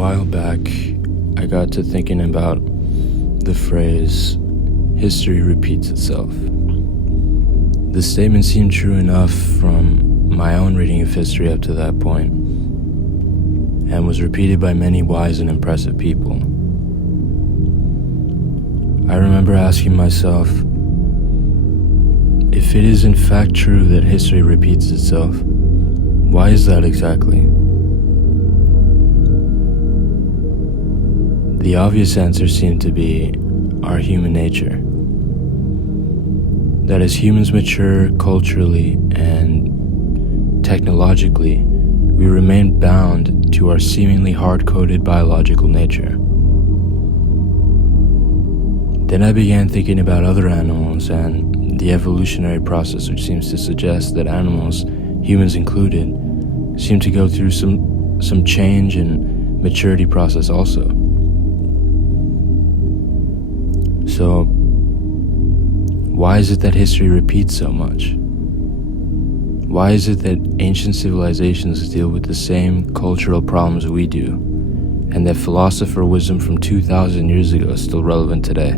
while back, I got to thinking about the phrase, history repeats itself. The statement seemed true enough from my own reading of history up to that point, and was repeated by many wise and impressive people. I remember asking myself, if it is in fact true that history repeats itself, why is that exactly? The obvious answer seemed to be our human nature. That as humans mature culturally and technologically, we remain bound to our seemingly hard-coded biological nature. Then I began thinking about other animals and the evolutionary process, which seems to suggest that animals, humans included, seem to go through some change and maturity process also. So, why is it that history repeats so much? Why is it that ancient civilizations deal with the same cultural problems we do, and that philosopher wisdom from 2,000 years ago is still relevant today?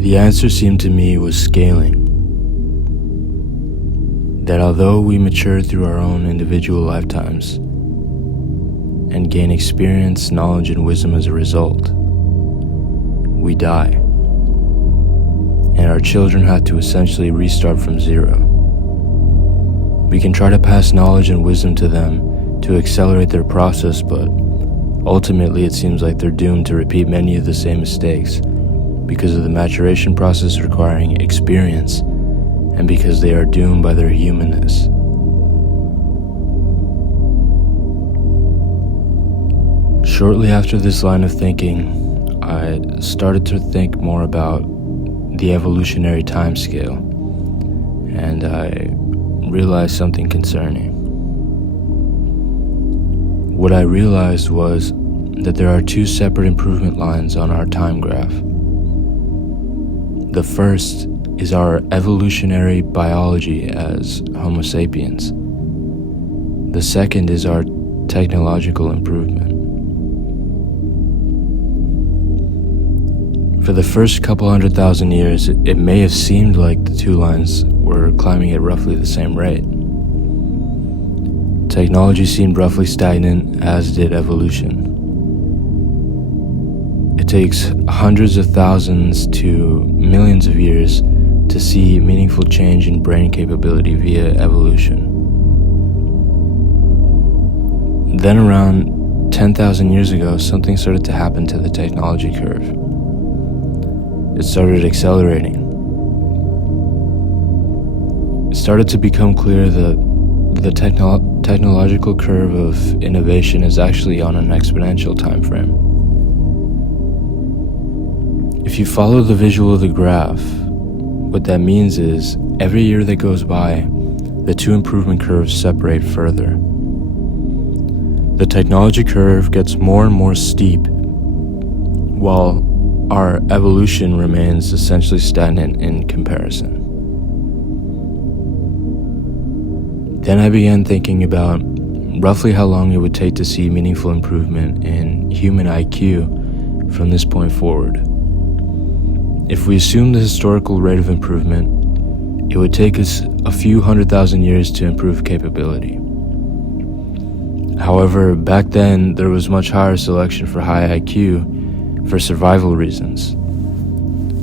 The answer seemed to me was scaling. That although we mature through our own individual lifetimes, and gain experience, knowledge, and wisdom as a result, we die. And our children have to essentially restart from zero. We can try to pass knowledge and wisdom to them to accelerate their process, but ultimately it seems like they're doomed to repeat many of the same mistakes because of the maturation process requiring experience and because they are doomed by their humanness. Shortly after this line of thinking, I started to think more about the evolutionary timescale, and I realized something concerning. What I realized was that there are two separate improvement lines on our time graph. The first is our evolutionary biology as Homo sapiens. The second is our technological improvement. For the first couple 100,000 years, it may have seemed like the two lines were climbing at roughly the same rate. Technology seemed roughly stagnant, as did evolution. It takes hundreds of thousands to millions of years to see meaningful change in brain capability via evolution. Then around 10,000 years ago, something started to happen to the technology curve. It started accelerating. It started to become clear that the technological curve of innovation is actually on an exponential time frame. If you follow the visual of the graph, what that means is every year that goes by, the two improvement curves separate further. The technology curve gets more and more steep, while our evolution remains essentially stagnant in comparison. Then I began thinking about roughly how long it would take to see meaningful improvement in human IQ from this point forward. If we assume the historical rate of improvement, it would take us a few 100,000 years to improve capability. However, back then there was much higher selection for high IQ for survival reasons.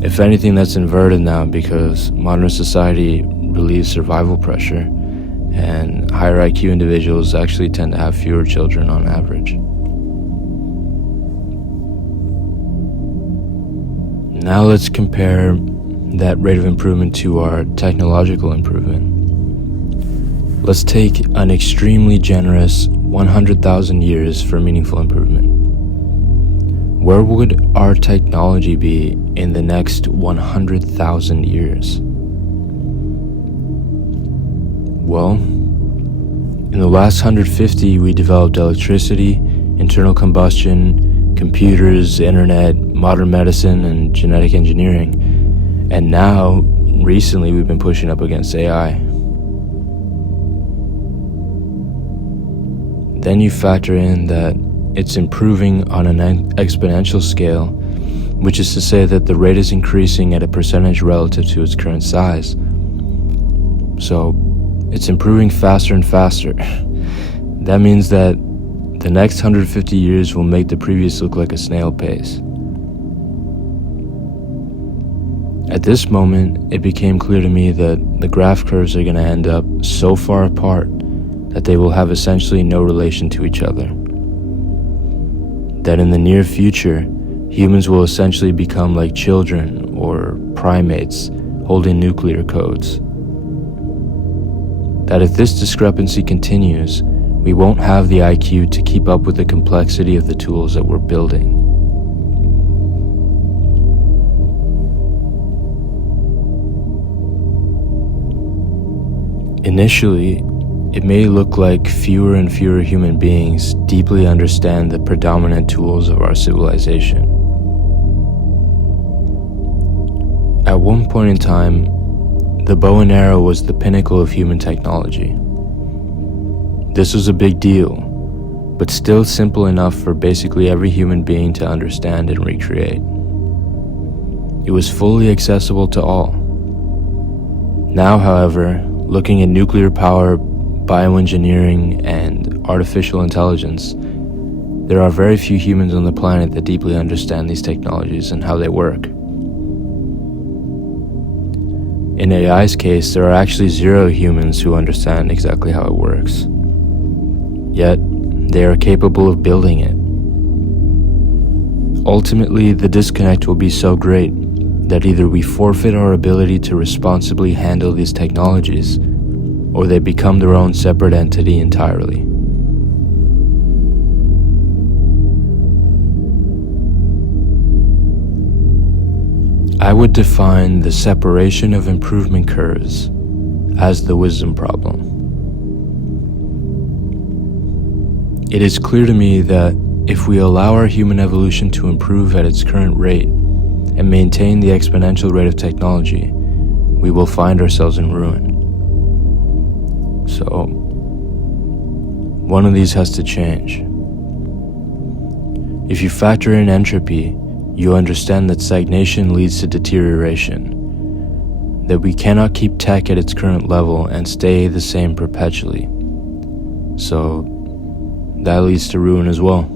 If anything, that's inverted now because modern society relieves survival pressure, and higher IQ individuals actually tend to have fewer children on average. Now let's compare that rate of improvement to our technological improvement. Let's take an extremely generous 100,000 years for meaningful improvement. Where would our technology be in the next 100,000 years? Well, in the last 150, we developed electricity, internal combustion, computers, internet, modern medicine, and genetic engineering. And now, recently, we've been pushing up against AI. Then you factor in that it's improving on an exponential scale, which is to say that the rate is increasing at a percentage relative to its current size. So it's improving faster and faster. That means that the next 150 years will make the previous look like a snail pace. At this moment, it became clear to me that the graph curves are going to end up so far apart that they will have essentially no relation to each other. That in the near future, humans will essentially become like children or primates holding nuclear codes. That if this discrepancy continues, we won't have the IQ to keep up with the complexity of the tools that we're building. Initially, it may look like fewer and fewer human beings deeply understand the predominant tools of our civilization. At one point in time, the bow and arrow was the pinnacle of human technology. This was a big deal, but still simple enough for basically every human being to understand and recreate. It was fully accessible to all. Now, however, looking at nuclear power, bioengineering, and artificial intelligence, there are very few humans on the planet that deeply understand these technologies and how they work. In AI's case, there are actually 0 humans who understand exactly how it works. Yet, they are capable of building it. Ultimately, the disconnect will be so great that either we forfeit our ability to responsibly handle these technologies, or they become their own separate entity entirely. I would define the separation of improvement curves as the wisdom problem. It is clear to me that if we allow our human evolution to improve at its current rate and maintain the exponential rate of technology, we will find ourselves in ruin. So, one of these has to change. If you factor in entropy, you understand that stagnation leads to deterioration, that we cannot keep tech at its current level and stay the same perpetually. So, that leads to ruin as well.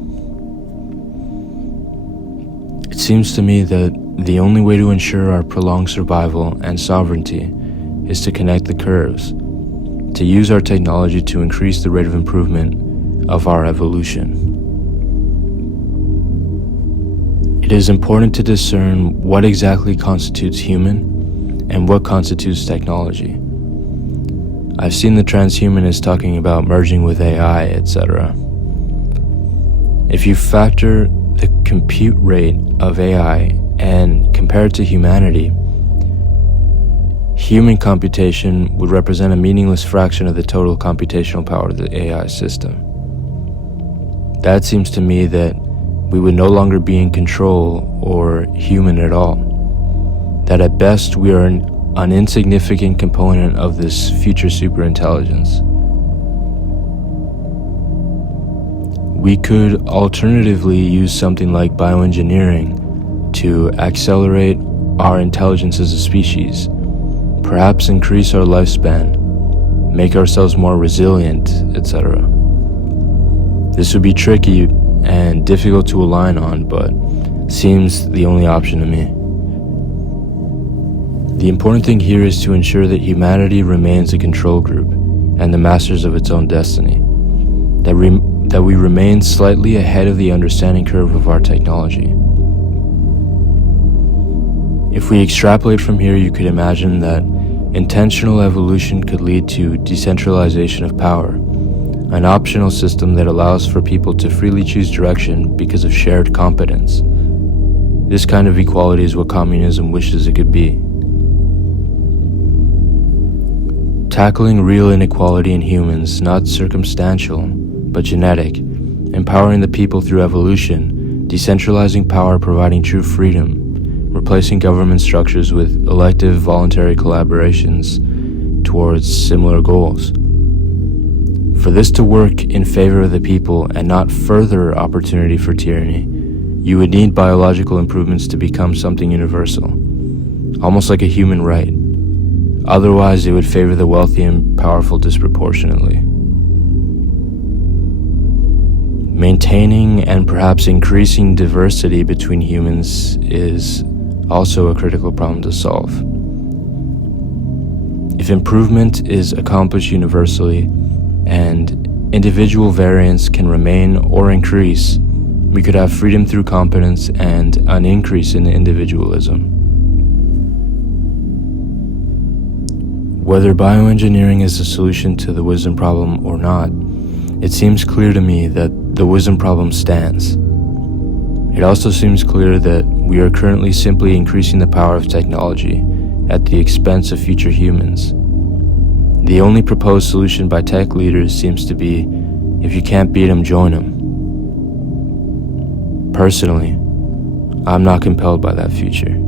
It seems to me that the only way to ensure our prolonged survival and sovereignty is to connect the curves, to use our technology to increase the rate of improvement of our evolution. It is important to discern what exactly constitutes human and what constitutes technology. I've seen the transhumanists talking about merging with AI, etc. If you factor the compute rate of AI and compare it to humanity, human computation would represent a meaningless fraction of the total computational power of the AI system. That seems to me that we would no longer be in control or human at all. That at best we are an insignificant component of this future superintelligence. We could alternatively use something like bioengineering to accelerate our intelligence as a species, perhaps increase our lifespan, make ourselves more resilient, etc. This would be tricky and difficult to align on, but seems the only option to me. The important thing here is to ensure that humanity remains a control group and the masters of its own destiny, that we remain slightly ahead of the understanding curve of our technology. If we extrapolate from here, you could imagine that intentional evolution could lead to decentralization of power, an optional system that allows for people to freely choose direction because of shared competence. This kind of equality is what communism wishes it could be. Tackling real inequality in humans, not circumstantial, but genetic, empowering the people through evolution, decentralizing power, providing true freedom, replacing government structures with elective voluntary collaborations towards similar goals. For this to work in favor of the people and not further opportunity for tyranny, you would need biological improvements to become something universal, almost like a human right. Otherwise, it would favor the wealthy and powerful disproportionately. Maintaining and perhaps increasing diversity between humans is also a critical problem to solve. If improvement is accomplished universally and individual variance can remain or increase, we could have freedom through competence and an increase in individualism. Whether bioengineering is a solution to the wisdom problem or not, it seems clear to me that the wisdom problem stands. It also seems clear that we are currently simply increasing the power of technology at the expense of future humans. The only proposed solution by tech leaders seems to be, if you can't beat them, join them. Personally, I'm not compelled by that future.